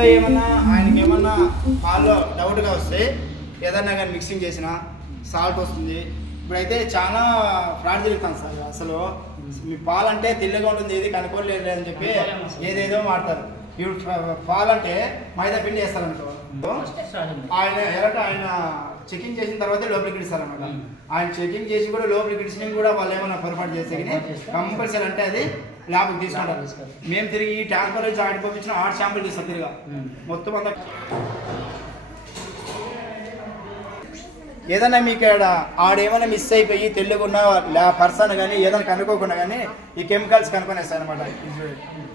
పాలతో ఏమన్నా ఆయనకి ఏమన్నా పాల్లో డౌట్గా వస్తే ఏదన్నా కానీ మిక్సింగ్ చేసిన సాల్ట్ వస్తుంది. ఇప్పుడైతే చాలా ఫ్రాడ్ జరుగుతాం సార్. అసలు మీ పాలు అంటే తెల్లగా ఉంటుంది, ఏది కనుక్కోలేదు అని చెప్పి ఏదేదో మాడతారు. ఇప్పుడు పాలంటే మైదా పిండి వేస్తారనుకో, ఆయన ఎలాంటి ఆయన చెకింగ్ చేసిన తర్వాత లోపలికి ఇస్తారనమాట. ఆయన చెకింగ్ చేసి కూడా లోపలికి ఇచ్చిన కూడా వాళ్ళు ఏమైనా పొరపాటు చేస్తే కంపల్సరీ అంటే అది ల్యాబ్కి తీసుకుంటారు. మేము తిరిగి ఈ ట్యాంకర్ నుంచి ఆడి పంపించిన 8 శాంపుల్ తీస్తాం తిరిగా మొత్తం అంతా. ఏదైనా మీకు ఆడేమైనా మిస్ అయిపోయి తెలుగున్న పర్సన్ కానీ ఏదైనా కనుక్కోకుండా కానీ ఈ కెమికల్స్ కనుక్కొనేస్తాయి అనమాట.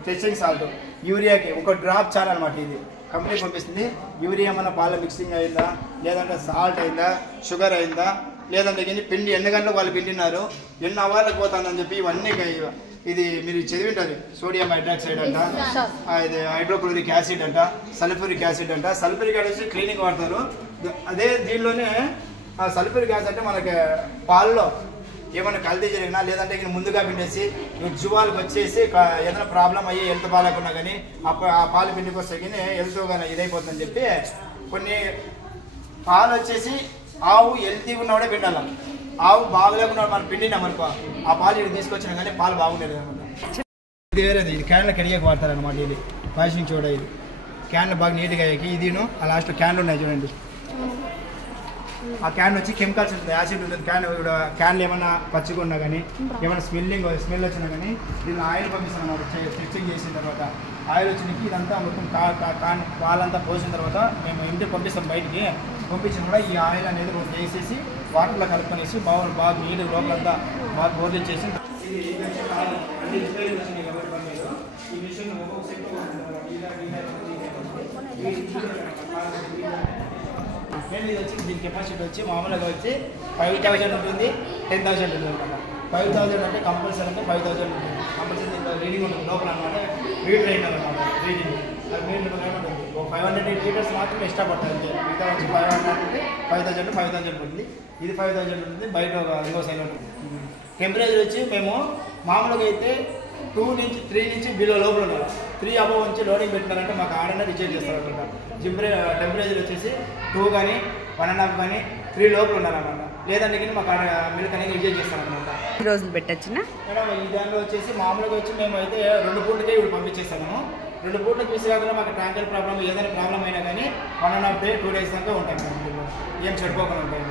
టెస్టింగ్ సాల్ట్ యూరియాకి 1 డ్రాప్ చాలు అనమాట. ఇది కంపెనీ పంపిస్తుంది. యూరియా ఏమైనా పాల మిక్సింగ్ అయిందా, లేదంటే సాల్ట్ అయిందా, షుగర్ అయిందా, లేదంటే పిండి ఎన్ని గంటలకు వాళ్ళు పిండినారు, ఎన్ని అవర్లకు పోతుందని చెప్పి ఇవన్నీ ఇది మీరు చదివింటారు. సోడియం హైడ్రాక్సైడ్ అంట, ఇది హైడ్రోక్లోరిక్ యాసిడ్ అంట, సల్ఫ్యూరిక్ యాసిడ్ అంట. సల్ఫ్యూరిక్ యాసిడ్ క్లీనింగ్ వాడతారు. అదే దీనిలోనే సల్ఫ్యూరిక్ యాసిడ్ అంటే మనకి పాలలో ఏమైనా కల్తీ జరిగినా, లేదంటే ముందుగా పిండేసి జువాలకు వచ్చేసి ఏదైనా ప్రాబ్లం అయ్యి హెల్త్ బాగాలేకున్నా కానీ ఆ పాలు పిండికి వస్తే కానీ హెల్త్ కానీ ఇదైపోతుందని చెప్పి కొన్ని పాలు వచ్చేసి ఆవు హెల్తీగా ఉన్నవాడే పిండాల. ఆవు బాగలేకున్నాడు మనం పిండినామనుకో ఆ పాలు ఇక్కడ తీసుకొచ్చినా కానీ పాలు బాగుండేది అనమాట. ఇది వేరేది, ఇది క్యాన్లో కడిగాక వాడతారనమాట. ఇది వాషింగ్ చూడ, ఇది క్యాన్లు బాగా నీట్గా అయ్యాకి ఇదిను ఆ లాస్ట్ క్యాన్లు ఉన్నాయి చూడండి. ఆ క్యాన్ వచ్చి కెమికల్స్ ఉంటుంది, యాసిడ్ ఉంటుంది. క్యాన్లు ఏమైనా పచ్చిగా ఉన్నా కానీ ఏమైనా స్మెల్ వచ్చినా కానీ దీన్ని ఆయిల్ పంపిస్తాను అన్నమాట. టెస్టింగ్ చేసిన తర్వాత ఆయిల్ వచ్చినకి ఇదంతా మొత్తం పాలంతా పోసిన తర్వాత మేము ఇంటికి పంపిస్తాం. బయటికి పంపించిన కూడా ఈ ఆయిల్ అనేది వేసేసి వాటర్లో కలుపుకొనేసి బాగా నీళ్ళు లోపలంతా బాగా బోర్లించేసి ఈ మిషన్ ఇది వచ్చి దీని కెపాసిటీ వచ్చి మామూలుగా వచ్చి 5000 ఉంటుంది, 10,000 ఉంటుంది అనమాట. 5000 అంటే కంపల్సరీ అంటే 5000 ఉంటుంది కంపల్సరీ. రీడింగ్ ఉంటుంది లోపల అనమాట. రీడ్ రైన్ అనమాట. రీడింగ్ అది మీటర్ ఉంటుంది. 500 లీటర్స్ మాత్రమే ఇష్టపడతారు అంతే. మిగతా వచ్చి 500 ఉంటుంది, 5000 ఉంటుంది. ఇది 5000 ఉంటుంది. బయట ఇంకో సైడ్ ఉంటుంది. టెంపరేచర్ వచ్చి మేము మామూలుగా అయితే 2 నుంచి 3 నుంచి బిలో లోపల ఉన్నారు. 3 అబవ్ నుంచి లోడింగ్ పెట్టినారంటే మాకు ఆడనే రిజెక్ట్ చేస్తారు అనమాట. టెంపరేచర్ వచ్చేసి 2 కానీ 1.5 కానీ 3 లోపల ఉన్నారనమాట. లేదంటే కానీ మాకు మిల్క్ అనేది రిజెక్ట్ చేస్తారనమాట. రోజులు పెట్టచ్చునా మేడం? ఈ దాంట్లో వచ్చేసి మామూలుగా వచ్చి మేము అయితే 2 పూటలకే ఇప్పుడు పంపించేస్తాము. 2 పూటలకు మిస్ కాకుండా మాకు ట్యాంకర్ ప్రాబ్లం ఏదైనా ప్రాబ్లం అయినా కానీ 1.5 డే 2 డేస్ దాకా ఉంటాయి. ఏం చెడిపోకుండా ఉంటాయి.